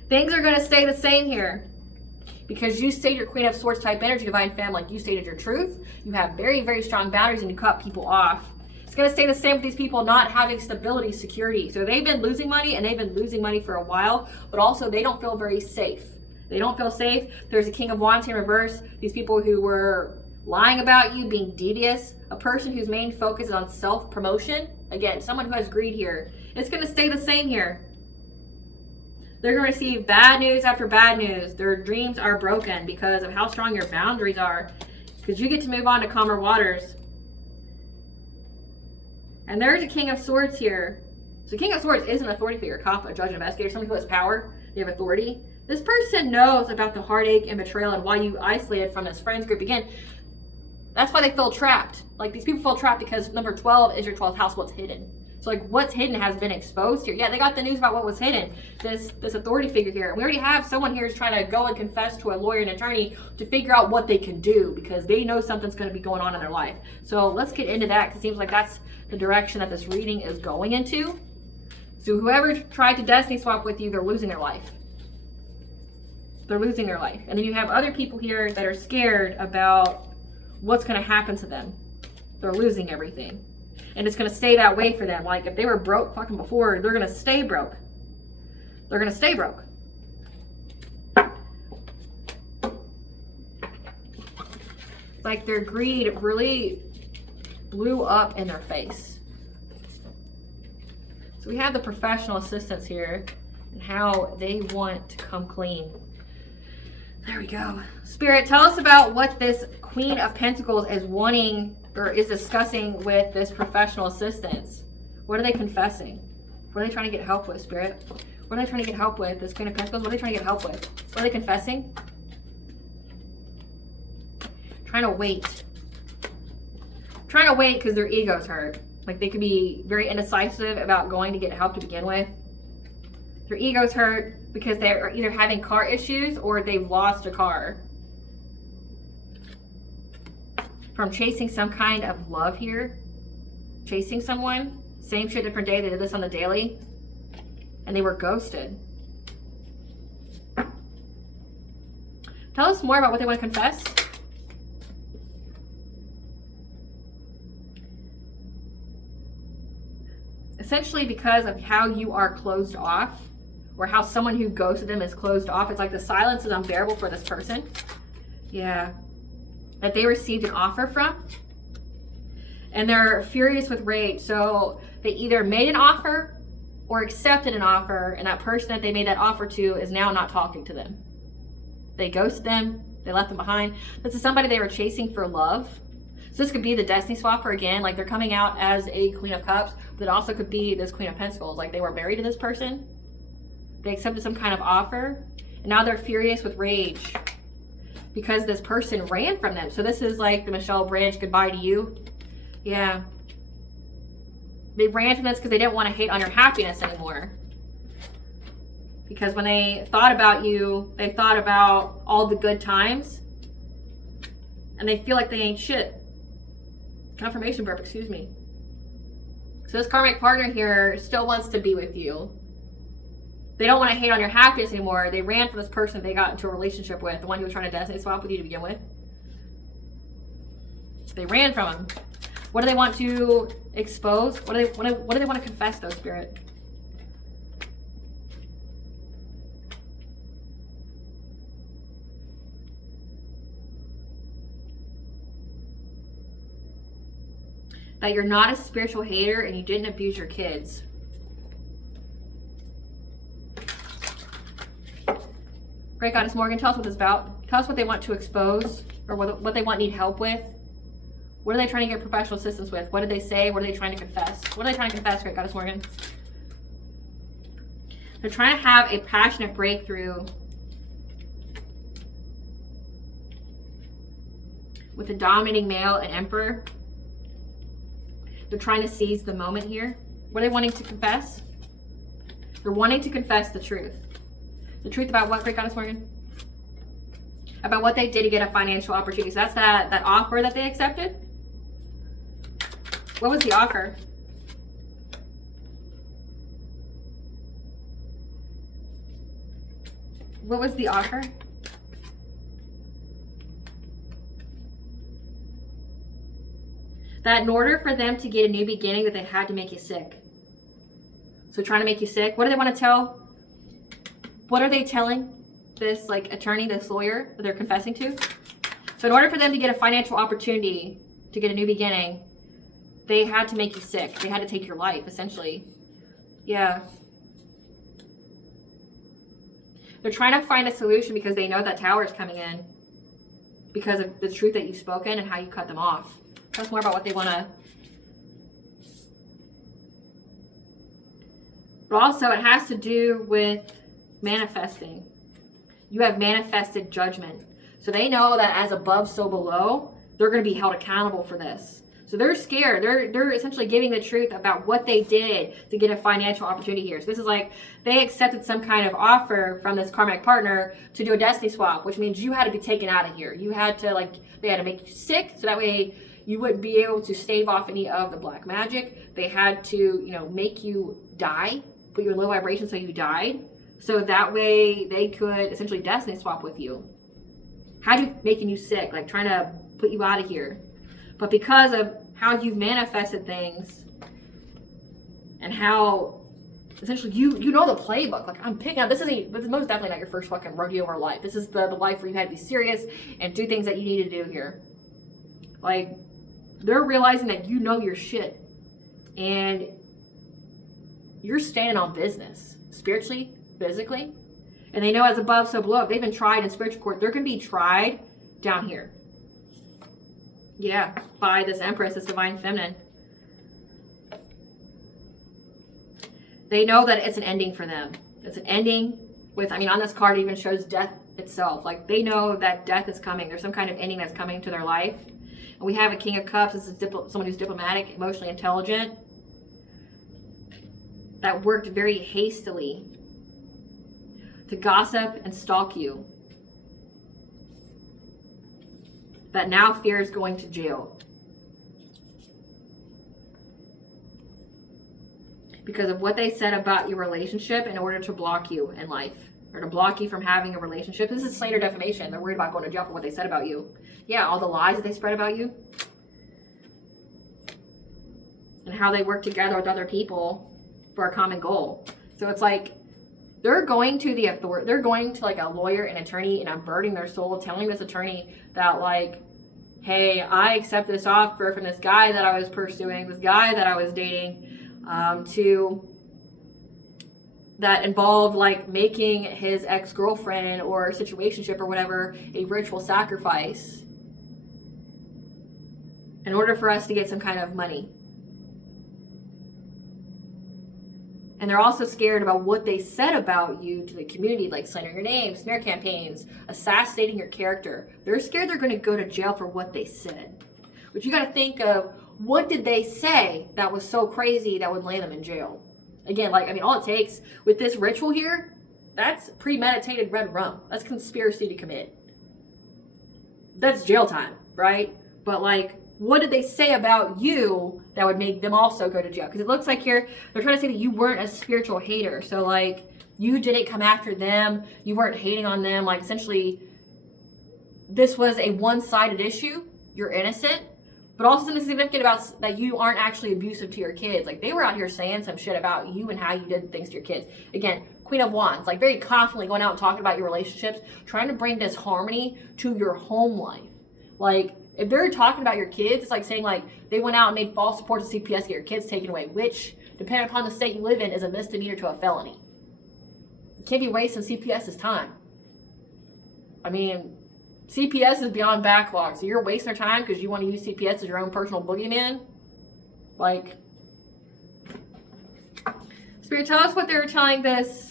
Things are going to stay the same here because you stated your Queen of Swords type energy, divine femme, like you stated your truth. You have very, very strong boundaries and you cut people off. It's going to stay the same with these people not having stability, security. So they've been losing money, and they've been losing money for a while, but also they don't feel very safe. They don't feel safe. There's a King of Wands here in reverse. These people who were lying about you, being devious, a person whose main focus is on self-promotion. Again, someone who has greed here. It's going to stay the same here. They're going to receive bad news after bad news. Their dreams are broken because of how strong your boundaries are. Because you get to move on to calmer waters. And there's a King of Swords here. So King of Swords is an authority figure, a cop, a judge, an investigator, someone who has power, they have authority. This person knows about the heartache and betrayal and why you isolated from this friends group. Again, that's why they feel trapped. Like, these people feel trapped because number 12 is your 12th house, what's hidden. So like, what's hidden has been exposed here. Yeah, they got the news about what was hidden. This authority figure here. We already have someone here who's trying to go and confess to a lawyer and attorney to figure out what they can do because they know something's going to be going on in their life. So let's get into that because it seems like that's the direction that this reading is going into. So whoever tried to destiny swap with you, they're losing their life. They're losing their life. And then you have other people here that are scared about what's going to happen to them. They're losing everything. And it's going to stay that way for them. Like, if they were broke fucking before, they're going to stay broke. They're going to stay broke. Like, their greed really blew up in their face. So we have the professional assistants here and how they want to come clean. There we go. Spirit, tell us about what this Queen of Pentacles is wanting or is discussing with this professional assistance. What are they confessing? What are they trying to get help with, Spirit? What are they trying to get help with? This Queen of Pentacles, what are they trying to get help with? What are they confessing? Trying to wait. Trying to wait because their ego's hurt. Like, they could be very indecisive about going to get help to begin with. Their ego's hurt because they're either having car issues or they've lost a car. From chasing some kind of love here. Chasing someone. Same shit, different day. They did this on the daily. And they were ghosted. Tell us more about what they want to confess. Essentially because of how you are closed off, or how someone who ghosted them is closed off. It's like the silence is unbearable for this person. Yeah. That they received an offer from. And they're furious with rage. So they either made an offer or accepted an offer, and that person that they made that offer to is now not talking to them. They ghosted them. They left them behind. This is somebody they were chasing for love. So this could be the destiny swapper again. Like, they're coming out as a Queen of Cups. But it also could be this Queen of Pentacles. Like, they were married to this person. They accepted some kind of offer. And now they're furious with rage. Because this person ran from them. So this is like the Michelle Branch, goodbye to you. Yeah. They ran from this because they didn't want to hate on your happiness anymore. Because when they thought about you, they thought about all the good times. And they feel like they ain't shit. Confirmation burp, excuse me. So this karmic partner here still wants to be with you. They don't want to hate on your happiness anymore. They ran from this person they got into a relationship with, the one who was trying to destiny swap with you to begin with. They ran from him. What do they want to expose? What do they want to confess, though, Spirit? That you're not a spiritual hater and you didn't abuse your kids. Great Goddess Morgan, tell us what this is about. Tell us what they want to expose, or what they need help with. What are they trying to get professional assistance with? What did they say? What are they trying to confess? What are they trying to confess, Great Goddess Morgan? They're trying to have a passionate breakthrough with a dominating male and emperor. They're trying to seize the moment here. What are they wanting to confess? They're wanting to confess the truth. The truth about what, Great Goddess Morgan? About what they did to get a financial opportunity. So that's that offer that they accepted. What was the offer? What was the offer? That in order for them to get a new beginning, that they had to make you sick. So trying to make you sick. What do they want to tell? What are they telling this attorney, this lawyer that they're confessing to? So in order for them to get a financial opportunity, to get a new beginning, they had to make you sick. They had to take your life, essentially. Yeah. They're trying to find a solution because they know that tower is coming in. Because of the truth that you've spoken and how you cut them off. Tell us more about what they want to. But also it has to do with manifesting. You have manifested judgment. So they know that as above, so below, they're going to be held accountable for this. So they're scared. They're essentially giving the truth about what they did to get a financial opportunity here. So this is like they accepted some kind of offer from this karmic partner to do a destiny swap, which means you had to be taken out of here. You had to they had to make you sick so that way you wouldn't be able to stave off any of the black magic. They had to, make you die, put you in low vibration so you died. So that way they could essentially destiny swap with you. How do making you sick, trying to put you out of here. But because of how you've manifested things and how essentially you know the playbook. I'm picking up, this is most definitely not your first fucking rodeo or life. This is the life where you had to be serious and do things that you need to do here. They're realizing that you know your shit and you're standing on business spiritually, physically, and they know as above, so below. If they've been tried in spiritual court, they're going to be tried down here. Yeah, by this Empress, this divine feminine. They know that it's an ending for them. It's an ending with, on this card it even shows death itself. They know that death is coming. There's some kind of ending that's coming to their life. And we have a King of Cups. This is someone who's diplomatic, emotionally intelligent, that worked very hastily to gossip and stalk you. That now fears going to jail. Because of what they said about your relationship in order to block you in life. Or to block you from having a relationship. This is slander defamation. They're worried about going to jail for what they said about you. Yeah, all the lies that they spread about you. And how they work together with other people for a common goal. So it's they're going to the authority. They're going to a lawyer, an attorney, and unburdening their soul, telling this attorney that hey, I accept this offer from this guy that I was pursuing, this guy that I was dating, that involved making his ex-girlfriend or situationship or whatever a ritual sacrifice in order for us to get some kind of money. And they're also scared about what they said about you to the community, slandering your name, smear campaigns, assassinating your character. They're scared they're going to go to jail for what they said. But you got to think of, what did they say that was so crazy that would land them in jail? Again, all it takes with this ritual here, that's premeditated red rum. That's conspiracy to commit. That's jail time, right? But what did they say about you that would make them also go to jail? Because it looks like here, they're trying to say that you weren't a spiritual hater. So You didn't come after them. You weren't hating on them. Like, essentially, this was a one-sided issue. You're innocent. But also something significant about that you aren't actually abusive to your kids. Like, they were out here saying some shit about you and how you did things to your kids. Again, Queen of Wands, like very confidently going out and talking about your relationships, trying to bring disharmony to your home life. Like, if they're talking about your kids, it's like saying like they went out and made false reports to CPS to get your kids taken away, which, depending upon the state you live in, is a misdemeanor to a felony. You can't be wasting CPS's time. I mean, CPS is beyond backlog, so you're wasting their time because you want to use CPS as your own personal boogeyman? Like, Spirit, tell us what they were telling this.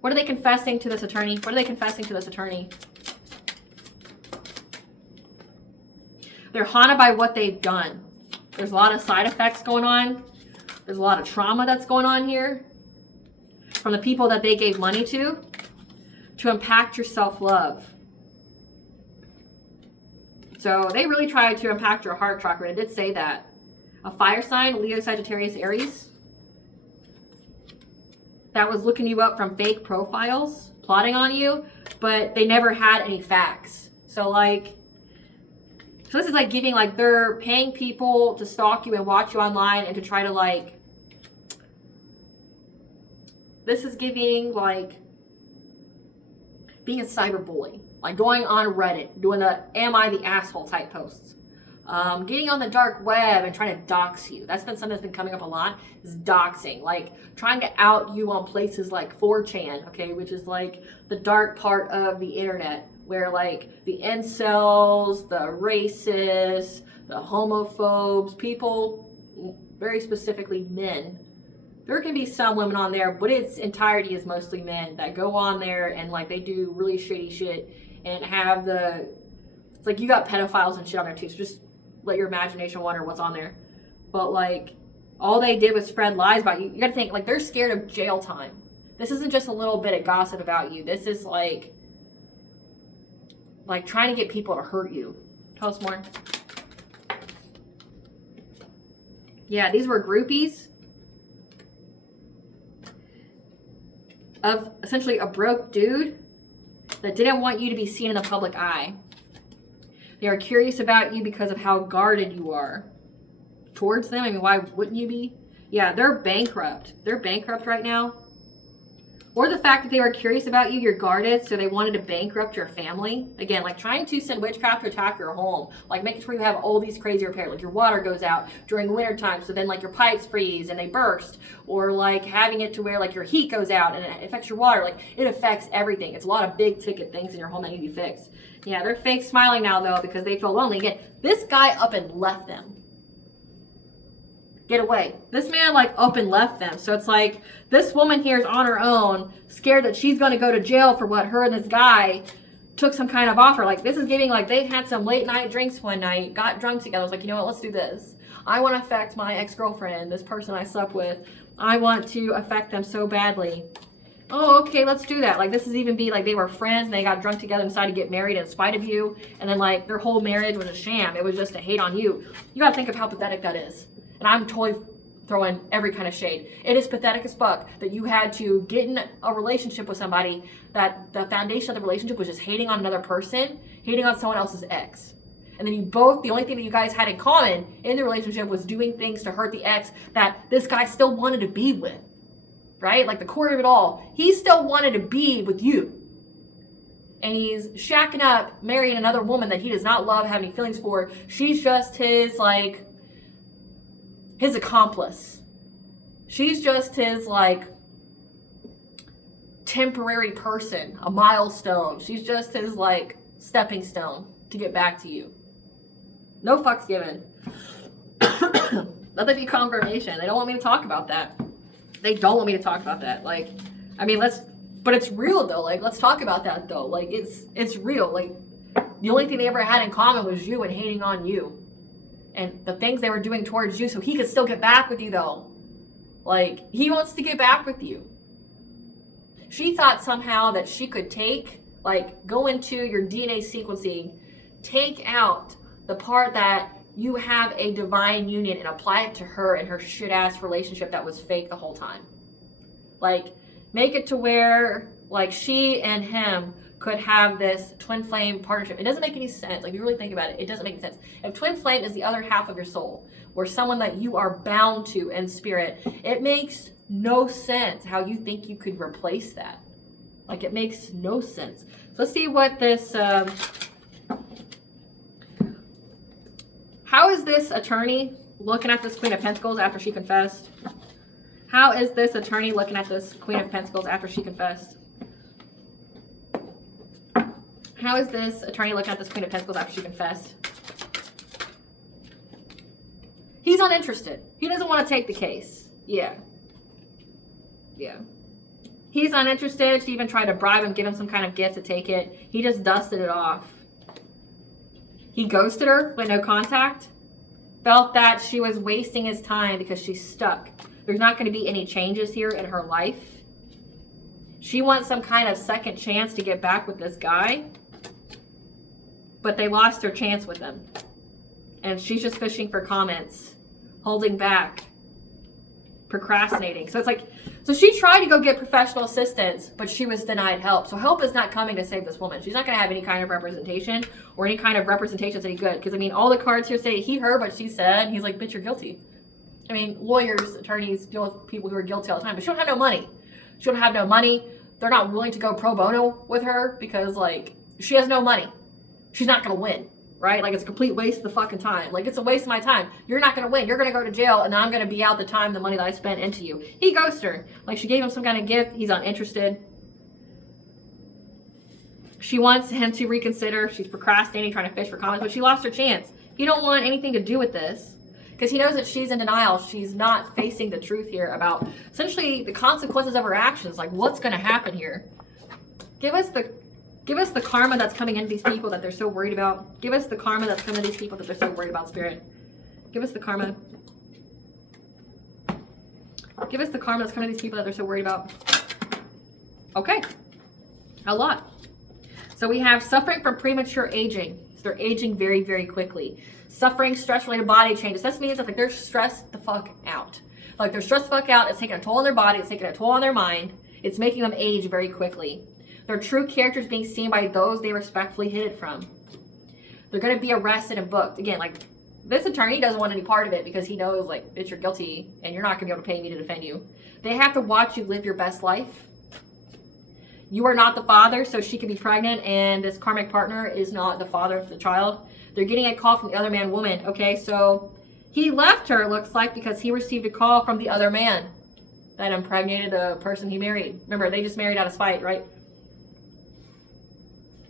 What are they confessing to this attorney? What are they confessing to this attorney? They're haunted by what they've done. There's a lot of side effects going on. There's a lot of trauma that's going on here from the people that they gave money to impact your self-love. So they really tried to impact your heart chakra. And it did say that. A fire sign, Leo, Sagittarius, Aries, that was looking you up from fake profiles, plotting on you, but they never had any facts. So like, so this is like giving, like they're paying people to stalk you and watch you online and to try to like, this is giving like being a cyberbully. Like going on Reddit, doing the am I the asshole type posts. Getting on the dark web and trying to dox you. That's been something that's been coming up a lot, is doxing. Like trying to out you on places like 4chan, okay, which is like the dark part of the internet, where like the incels, the racists, the homophobes, people, very specifically men. There can be some women on there, but its entirety is mostly men that go on there and like they do really shady shit and have it's like you got pedophiles and shit on there too, so just let your imagination wonder what's on there. But like, all they did was spread lies about you. You gotta think, like, they're scared of jail time. This isn't just a little bit of gossip about you. This is like trying to get people to hurt you. Tell us more. Yeah, these were groupies of essentially a broke dude that didn't want you to be seen in the public eye. They are curious about you because of how guarded you are towards them. I mean, why wouldn't you be? Yeah, they're bankrupt. They're bankrupt right now. Or the fact that they were curious about you, you're guarded, so they wanted to bankrupt your family. Again, like trying to send witchcraft to attack your home. Like making sure you have all these crazy repairs. Like your water goes out during winter time, so then like your pipes freeze and they burst. Or like having it to where like your heat goes out and it affects your water. Like it affects everything. It's a lot of big ticket things in your home that need to be fixed. Yeah, they're fake smiling now though because they feel lonely. Again, this guy up and left them. Get away. This man like up and left them. So it's like this woman here is on her own, scared that she's going to go to jail for what her and this guy took some kind of offer. Like this is giving like they had some late night drinks one night, got drunk together. I was like, you know what, let's do this. I want to affect my ex-girlfriend, this person I slept with. I want to affect them so badly. Oh, okay, let's do that. Like this is even be like they were friends and they got drunk together and decided to get married in spite of you. And then like their whole marriage was a sham. It was just to hate on you. You got to think of how pathetic that is. And I'm totally throwing every kind of shade. It is pathetic as fuck that you had to get in a relationship with somebody that the foundation of the relationship was just hating on another person, hating on someone else's ex. And then you both, the only thing that you guys had in common in the relationship was doing things to hurt the ex that this guy still wanted to be with. Right? Like the core of it all. He still wanted to be with you. And he's shacking up, marrying another woman that he does not love, have any feelings for. She's just his, like, his accomplice. She's just his like temporary person, a milestone. She's just his like stepping stone to get back to you. No fucks given. Let that be confirmation. They don't want me to talk about that. They don't want me to talk about that. Like, I mean, but it's real though. Like, let's talk about that though. Like, it's real. Like, the only thing they ever had in common was you and hating on you. And the things they were doing towards you so he could still get back with you though. Like, he wants to get back with you. She thought somehow that she could go into your DNA sequencing, take out the part that you have a divine union and apply it to her and her shit-ass relationship that was fake the whole time. Like, Make it to where like she and him could have this twin flame partnership. It doesn't make any sense. Like, you really think about it, it doesn't make any sense. If twin flame is the other half of your soul, or someone that you are bound to in spirit, it makes no sense how you think you could replace that. Like, it makes no sense. So let's see what this, how is this attorney looking at this Queen of Pentacles after she confessed? How is this attorney looking at this Queen of Pentacles after she confessed? How is this attorney looking at this Queen of Pentacles after she confessed? He's uninterested. He doesn't want to take the case. Yeah. Yeah. He's uninterested. She even tried to bribe him, give him some kind of gift to take it. He just dusted it off. He ghosted her with no contact. Felt that she was wasting his time because she's stuck. There's not going to be any changes here in her life. She wants some kind of second chance to get back with this guy. But they lost their chance with him. And she's just fishing for comments. Holding back. Procrastinating. So it's like, so she tried to go get professional assistance, but she was denied help. So help is not coming to save this woman. She's not going to have any kind of representation, or any kind of representation that's any good. Because, I mean, all the cards here say he, her, but she said. And he's like, bitch, you're guilty. I mean, lawyers, attorneys deal with people who are guilty all the time, but she don't have no money. She don't have no money. They're not willing to go pro bono with her because, like, she has no money. She's not going to win, right? Like, it's a complete waste of the fucking time. Like, it's a waste of my time. You're not going to win. You're going to go to jail, and then I'm going to be out the time, the money that I spent into you. He ghosted her. Like, she gave him some kind of gift. He's uninterested. She wants him to reconsider. She's procrastinating, trying to fish for comments, but she lost her chance. He don't want anything to do with this because he knows that she's in denial. She's not facing the truth here about essentially the consequences of her actions. Like, what's going to happen here? Give us the karma that's coming into these people that they're so worried about. Give us the karma that's coming to these people that they're so worried about, Spirit. Give us the karma. Give us the karma that's coming to these people that they're so worried about. Okay. A lot. So we have suffering from premature aging. So they're aging very, very quickly. Suffering stress-related body changes. This means that, like, they're stressed the fuck out. Like, they're stressed the fuck out. It's taking a toll on their body. It's taking a toll on their mind. It's making them age very quickly. Their true characters being seen by those they respectfully hid it from. They're going to be arrested and booked. Again, like, this attorney doesn't want any part of it because he knows, like, bitch, you're guilty and you're not going to be able to pay me to defend you. They have to watch you live your best life. You are not the father, so she could be pregnant, and this karmic partner is not the father of the child. They're getting a call from the other man, woman. Okay, so he left her, looks like, because he received a call from the other man that impregnated the person he married. Remember, they just married out of spite, right?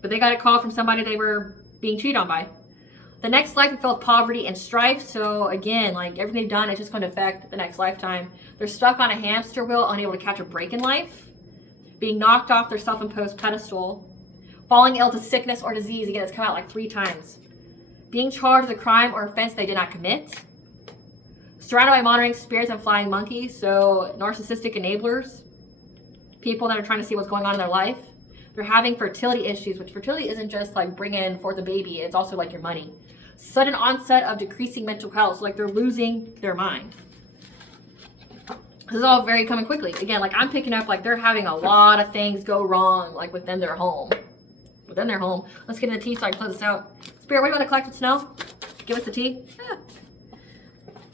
But they got a call from somebody they were being cheated on by. The next life is filled with poverty and strife. So again, like, everything they've done is just going to affect the next lifetime. They're stuck on a hamster wheel, unable to catch a break in life. Being knocked off their self-imposed pedestal. Falling ill to sickness or disease. Again, it's come out like 3 times. Being charged with a crime or offense they did not commit. Surrounded by monitoring spirits and flying monkeys. So narcissistic enablers. People that are trying to see what's going on in their life. They're having fertility issues, which fertility isn't just like bringing forth a baby. It's also like your money. Sudden onset of decreasing mental health. So like they're losing their mind. This is all very coming quickly. Again, like, I'm picking up like they're having a lot of things go wrong, like within their home. Within their home. Let's get in the tea so I can close this out. Spirit, what do you want to collect with snow? Give us the tea. Yeah.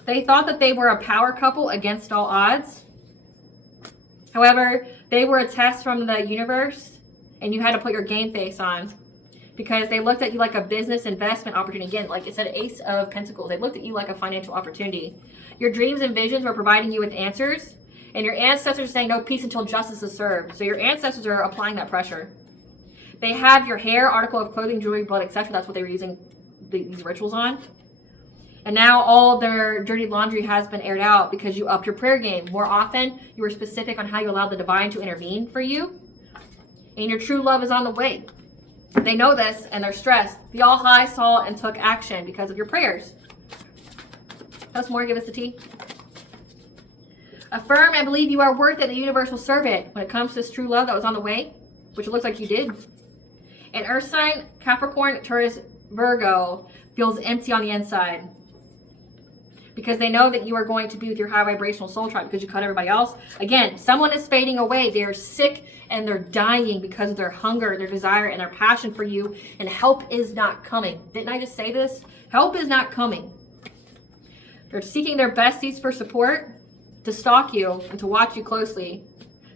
They thought that they were a power couple against all odds. However, they were a test from the universe. And you had to put your game face on because they looked at you like a business investment opportunity. Again, like it said, Ace of Pentacles. They looked at you like a financial opportunity. Your dreams and visions were providing you with answers. And your ancestors are saying no peace until justice is served. So your ancestors are applying that pressure. They have your hair, article of clothing, jewelry, blood, etc. That's what they were using these rituals on. And now all their dirty laundry has been aired out because you upped your prayer game. More often, you were specific on how you allowed the divine to intervene for you. And your true love is on the way. They know this and they're stressed. The All High saw and took action because of your prayers. Us more, give us the tea. Affirm and believe you are worth it. The universe will serve it. When it comes to this true love that was on the way, which it looks like you did. And Earth sign, Capricorn, Taurus, Virgo feels empty on the inside. because they know that you are going to be with your high vibrational soul tribe because you cut everybody else. Again, someone is fading away. They are sick and they're dying because of their hunger, their desire, and their passion for you, and help is not coming. Didn't I just say this? Help is not coming. They're seeking their besties for support, to stalk you and to watch you closely,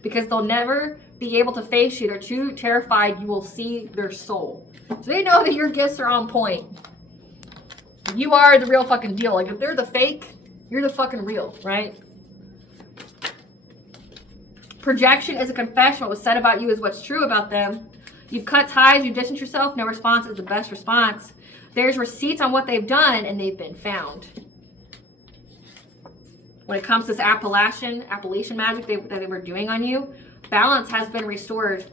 because they'll never be able to face you. They're too terrified you will see their soul. So they know that your gifts are on point. You are the real fucking deal. Like, if they're the fake, you're the fucking real, right? Projection is a confession. What was said about you is what's true about them. You've cut ties, you've distanced yourself. No response is the best response. There's receipts on what they've done, and they've been found. When it comes to this Appalachian magic that they were doing on you, balance has been restored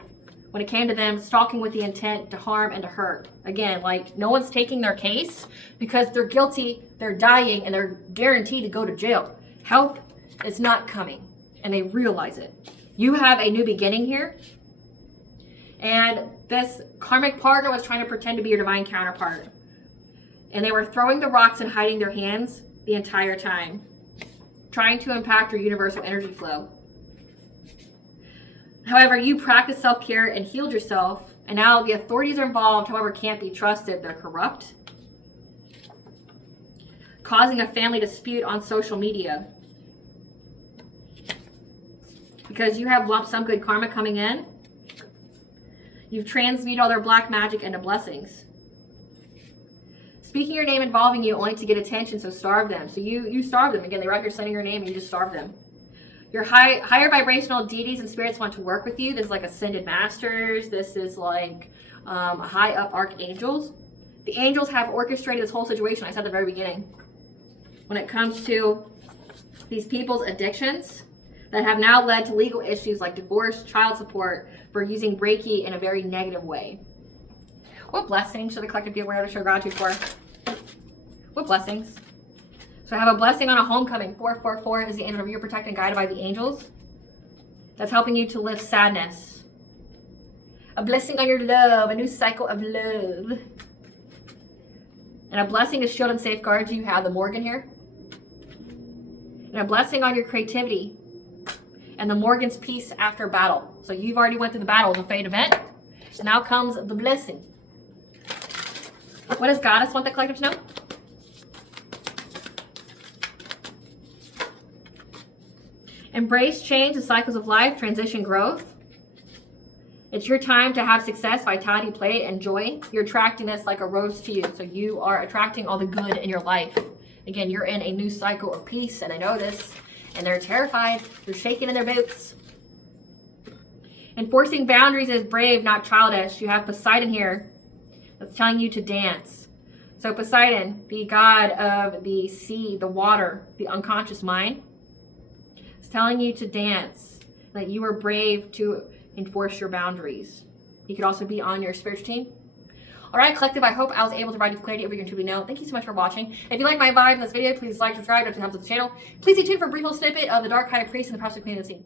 when it came to them stalking with the intent to harm and to hurt. Again, like, no one's taking their case because they're guilty, they're dying, and they're guaranteed to go to jail. Help is not coming, and they realize it. You have a new beginning here, and this karmic partner was trying to pretend to be your divine counterpart, and they were throwing the rocks and hiding their hands the entire time, trying to impact your universal energy flow. However, you practiced self-care and healed yourself, and now the authorities are involved, however, can't be trusted. They're corrupt, causing a family dispute on social media. Because you have lump sum good karma coming in, you've transmuted all their black magic into blessings. Speaking your name involving you only to get attention, so starve them. So you starve them. Again, they write your saying your name and you just starve them. Your higher vibrational deities and spirits want to work with you. This is like ascended masters. This is like high up archangels. The angels have orchestrated this whole situation. I said at the very beginning. When it comes to these people's addictions that have now led to legal issues like divorce, child support, for using Reiki in a very negative way. What blessings should the collective be aware of to show gratitude for? What blessings? So I have a blessing on a homecoming. 444 is the angel of you, protected and guided by the angels. That's helping you to lift sadness. A blessing on your love, a new cycle of love. And a blessing to shield and safeguard you. Have the Morgan here. And a blessing on your creativity. And the Morgan's peace after battle. So you've already went through the battle of a fate event. So now comes the blessing. What does Goddess want the collective to know? Embrace change, the cycles of life, transition, growth. It's your time to have success, vitality, play, and joy. You're attracting this like a rose to you. So you are attracting all the good in your life. Again, you're in a new cycle of peace, and I know this. And they're terrified. They're shaking in their boots. Enforcing boundaries is brave, not childish. You have Poseidon here that's telling you to dance. So Poseidon, the god of the sea, the water, the unconscious mind, is telling you to dance, that you are brave to enforce your boundaries. You could also be on your spiritual team. All right, collective, I hope I was able to provide you clarity over your intuitive know. Thank you so much for watching. If you like my vibe in this video, please like, subscribe, and help with the channel. Please stay tuned for a brief little snippet of the Dark High Priest and the Prophecy Queen of the Scene.